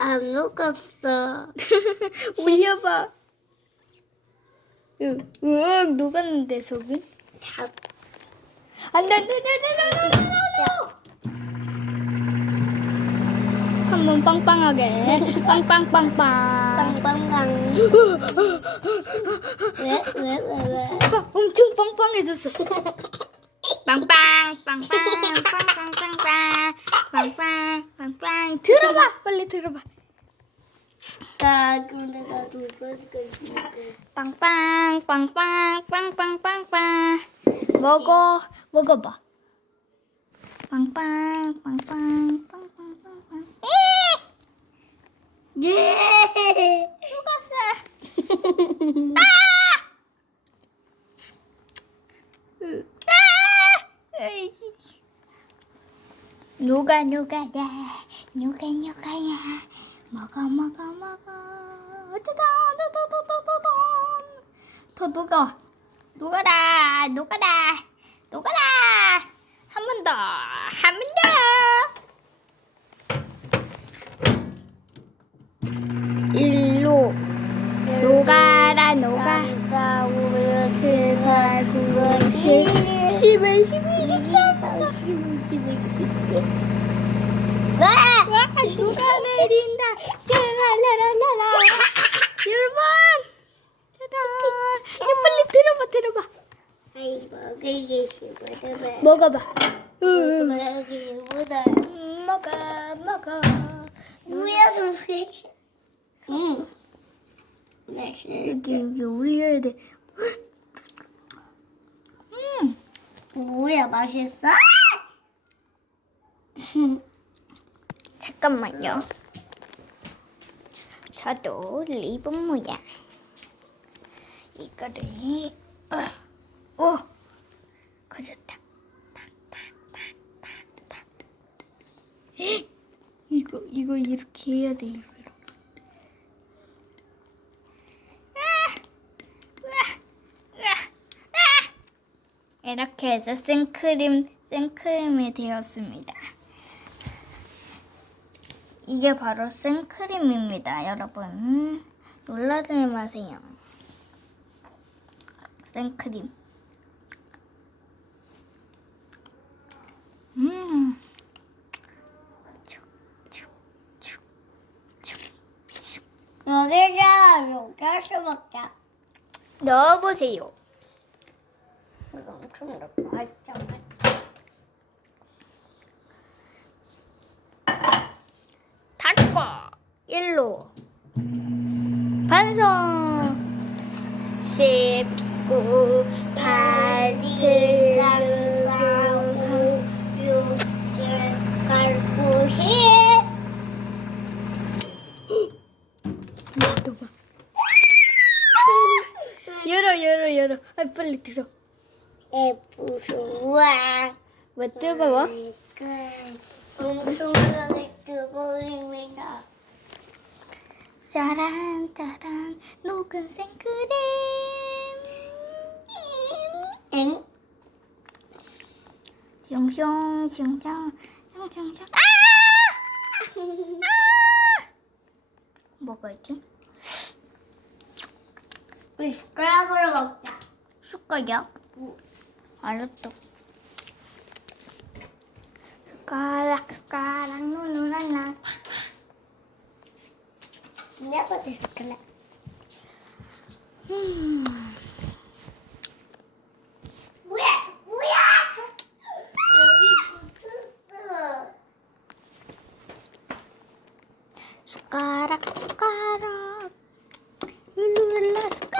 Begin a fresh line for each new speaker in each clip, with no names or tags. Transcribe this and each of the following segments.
안 녹았어.
올려봐. 으, 으악 녹았는데 속은?
다
안돼 안돼 안돼 안돼 안돼 한번 빵빵하게 빵빵빵빵
빵빵빵. 왜? 왜? 왜? 왜?
빵, 엄청 빵빵해졌어 빵빵 빵빵 빵빵 빵빵 빵빵 빵빵 들어봐! 빨리 들어봐.
나 녹았을
빵빵 빵빵 빵빵 빵빵. 먹어 먹어봐. 빵빵 빵빵 빵빵 빵빵.
예.
녹았어 으, 아! 으이. 녹아 녹아야 누가 누가야. 먹어 먹어 먹어. 짜잔 짜잔 더 녹아 녹아라 녹아라 녹아라. 한 번 더 한 번 더. 일로 녹아라 녹아. 11, 12, 13
14
15 16 17 18. 누가 내린다. 랄랄랄라. 여러분. 짜잔. 이거 빨리 들어봐 들어봐.
아이
먹어봐. 먹어기 먹어 먹어.
뭐야 소개 응.
여기 여기 올려야 돼. 음.
뭐야 맛있어?
잠깐만요. 저도 리본 모양. 이거를, 어, 오, 커졌다. 헉, 이거, 이거 이렇게 해야 돼. 이렇게 해서 생크림, 생크림이 되었습니다. 이게 바로 생크림입니다, 여러분. 놀라지 마세요. 생크림. 음.
여기다 여기서 먹자.
넣어보세요.
이거 엄청 맛있어.
닫고 일로 반성 19 8 7
삼, 육, 칠, 팔, 구, 십.
봐. 열어 열어 열어 아, 빨리 들어
F 좋아.
왜 뜨거워?
엄청나게 뜨거입니다.
짜란 짜란 녹은 생크림
엥?
숑숑 숑숑 숑숑숑 아! 아! 뭐가 있지?
우리 숟가락으로 먹자.
숟가락? 알았어. 숟가락 숟가락 누누랄라
내가 내 숟가락.
음.
뭐야? 뭐야? 여기 붙었어.
숟가락 숟가락 누누랄라 숟가락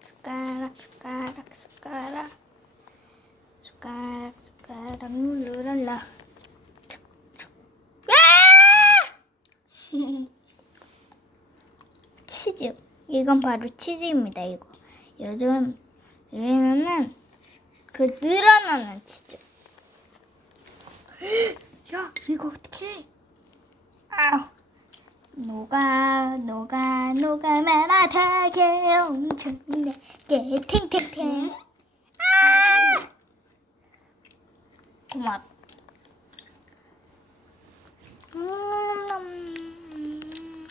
숟가락 숟가락 숟가락 숟가락 누르랄라. 아! 치즈. 이건 바로 치즈입니다 이거. 요즘 유행하는 그 늘어나는 치즈. 야 이거 어떡해? 아 녹아 녹아 녹아 말아. 되게 엄청나게 탱탱탱 맛. 음, 음,
음,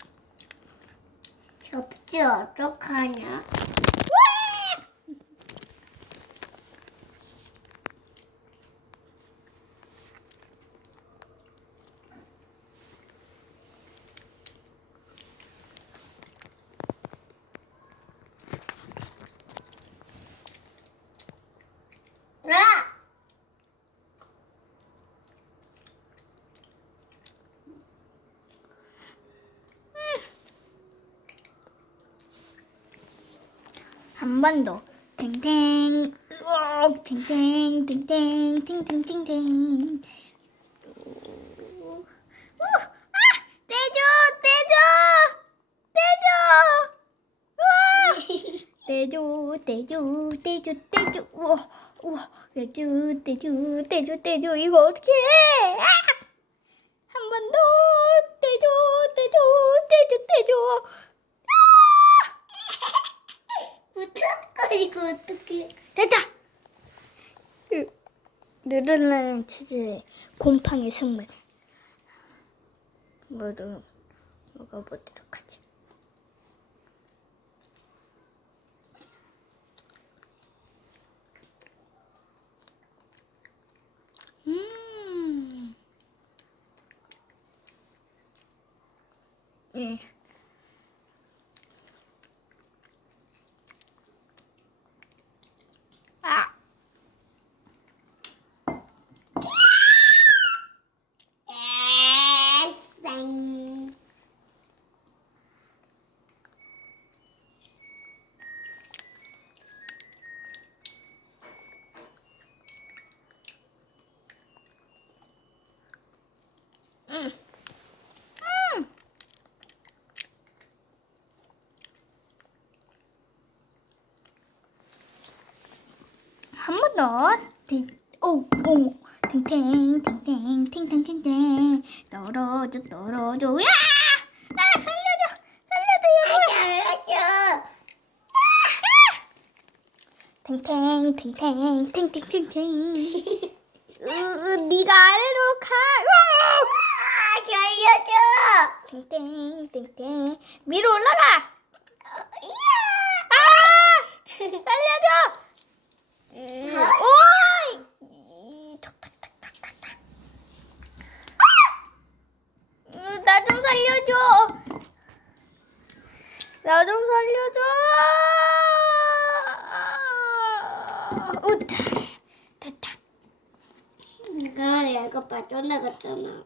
접지 어떡하냐?
더. 탱탱, 으억, 탱탱, 탱탱, 탱탱 탱탱. 우, 아! 떼줘, 떼줘, 떼줘. 떼줘. 우와, 우와. 떼줘, 떼줘, 떼줘, 떼줘. 이거 어떻게 해? 아! 한번 더. 떼줘, 떼줘, 떼줘, 떼줘.
붙었고 이거 어떡해?
됐다. 그, 늘어나는 치즈의 곰팡이 성분. 뭐로 먹어보도록 하지. 음. 예. 아.
에쌍.
한번 더. ting, 오, 오, 탱탱, 탱탱, 탱탱 탱탱. 떨어져, 떨어져. 야! 나 살려줘, 살려줘, 여보.
알려줘.
탱탱, 탱탱, 탱탱 탱탱. 으, 으, 네가 아래로 가.
아, 알려줘.
탱탱, 탱탱. 위로 올라가.
이야.
아! 살려줘. 나 좀 살려줘. 나 좀 살려줘. 우다. 됐다.
내가 얘가 빠져나갔잖아.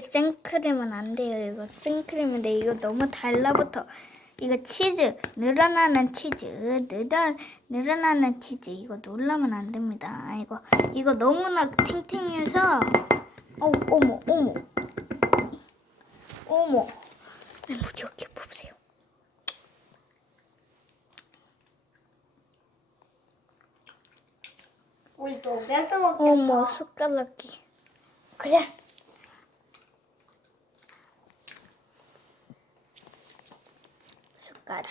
생크림은 안 돼요. 이거 생크림인데 이거 너무 달라붙어. 이거 치즈 늘어나는 치즈 늘어 늘어나는 치즈 이거 놀라면 안 됩니다. 이거 이거 너무나 탱탱해서 어 어머 어머 어머 여기 보세요.
우리 녹여서 먹자.
어머 숟가락이 그래 숟가락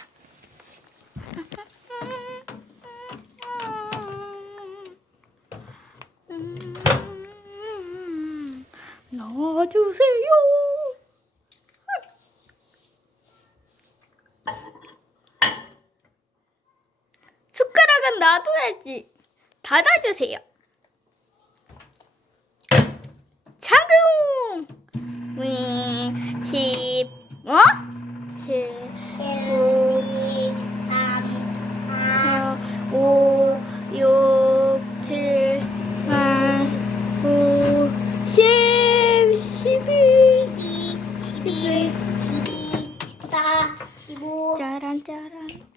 넣어주세요 놔둬야지 닫아주세요 자궁 위, 십, 어? 십,
1, 2, 3, 4,
오, 육, 칠, 팔, 구, 십, 십일.
12, 11, 12, 14, 15.
짜란 짜란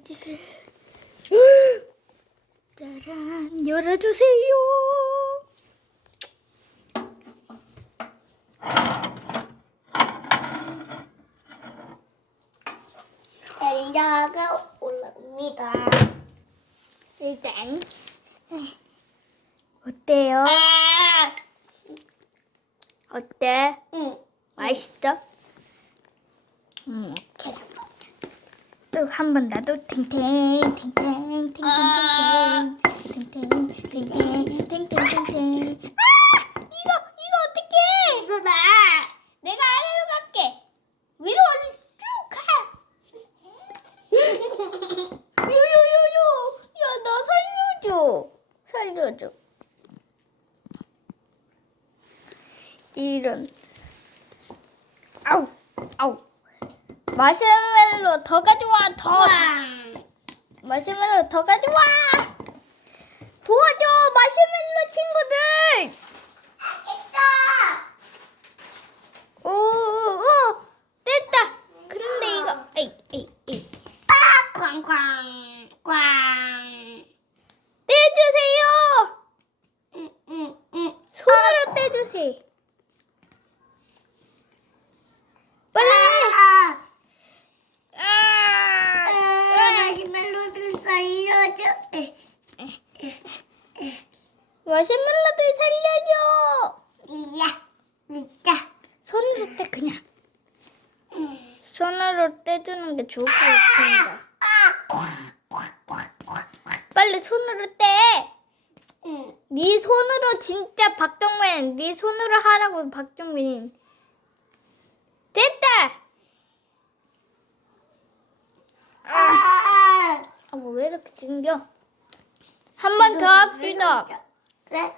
이제 짜란 열어주세요.
엘자가 올라옵니다.
일단 어때요?
아!
어때?
응.
맛있어? 음, 됐어. 또한번 나도 탱탱 탱탱 탱탱 탱탱 탱탱 탱탱 탱탱 탱탱 아! 이거 이거 어떡해?
이거다.
내가 아래로 갈게. 위로 쭉 가. 요요요요. 야, 나 살려줘. 살려줘. 이런. 아우, 아우. 마시멜로 더 가져와, 더. 마시멜로 더 가져와. 도와줘, 마시멜로 친구들.
됐다.
오, 오, 됐다. 그런데 이거, 에이, 에이, 에이.
아, 꽝꽝 꽝.
떼주세요.
응, 응, 응.
손으로 떼주세요. 빨리.
아,
아,
아, 마시멜로들 살려줘. 에,
마시멜로들 살려줘.
이야, 진짜.
손으로 떼 그냥. 손으로 떼주는 게 좋을 것 같습니다. 빨리 손으로 떼.
응.
네 손으로 진짜 박정민, 네 손으로 하라고 박정민. 됐다.
아,
아, 뭐 왜 이렇게 찡겨? 한 번 더 합시다.
그래?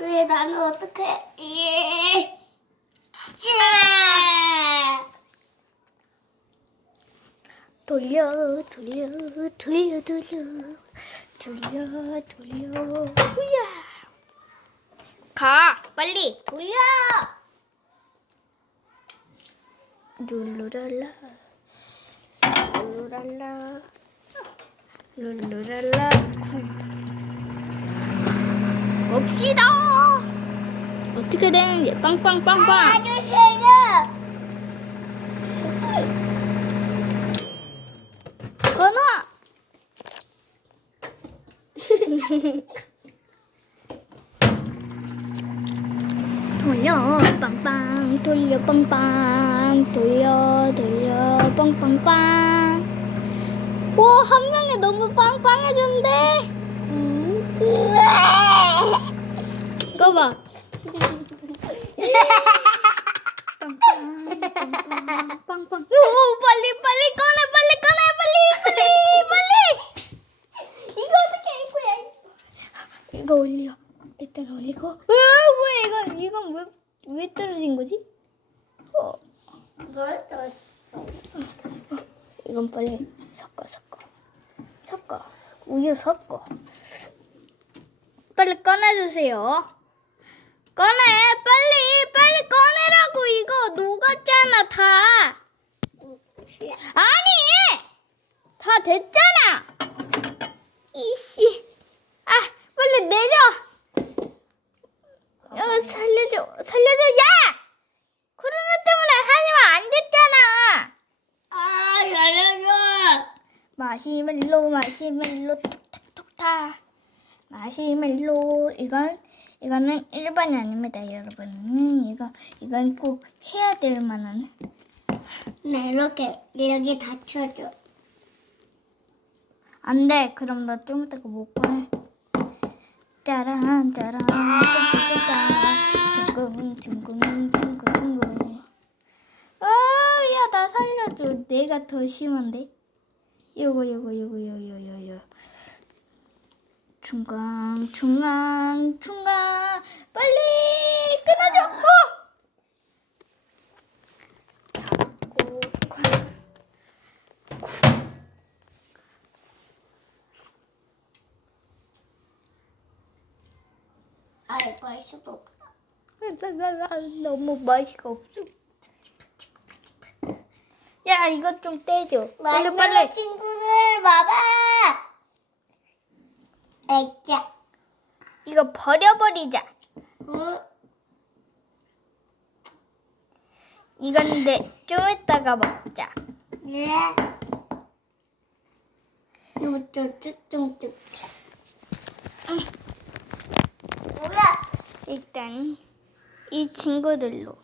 왜 나는 어떻게? 예. 예.
돌려, 돌려, 돌려, 돌려, 돌려, 돌려. 후야. 가, 빨리 돌려. 룰루랄라, 룰루랄라, 룰루랄라. 봅시다. 어떻게 되는지 빵빵빵빵.
아저씨는
전화. 돌려 빵빵. 돌려 빵빵. 돌려 돌려 빵빵빵. 오 한 명이 너무 빵빵해졌는데? 이 거 봐. 빵빵. 오 빨리 빨리 꺼내 빨리 꺼내 빨리 빨리 빨리. 이거 어떻게 할 거야? 이거 올려. 일단 올리고. 어, 왜 이거 이건 왜 왜 떨어진 거지? 어,
뭘 떴어?
이건 빨리 섞어 섞어. 섞어. 우유 섞어. 빨리 꺼내주세요 꺼내. 빨리 빨리 꺼내라고 이거. 녹았잖아 다. 아니 다 됐잖아. 이씨. 아 빨리 내려. 어, 살려줘 살려줘. 야! 코로나 때문에 하지만 안 됐잖아.
아, 잘했어.
마시멜로 마시멜로 톡탁톡탁 마시멜로 이건 이거는 일반이 아닙니다 여러분. 이거 이건 꼭 해야 될 만한.
네, 이렇게 여기 닫혀줘.
안 돼. 그럼 너 좀 이따가 못 꺼내? 짜란 짜란 짠짠짠짠 둥근 둥근 둥근 둥근 아 야 나 살려줘 내가 더 심한데 요거 요거 요거 요요 요요 중간 중간 중간 빨리 끊어줘 어
아, 이거 할 수도 없어.
너무 맛이가 없어. 야 이거 좀 떼줘. 빨리 빨리.
친구들 봐봐. 액자.
이거 버려버리자.
응?
이건 내좀 이따가 먹자.
네. 이거 좀 쭉쭉쭉. 뭐야?
일단 이 친구들로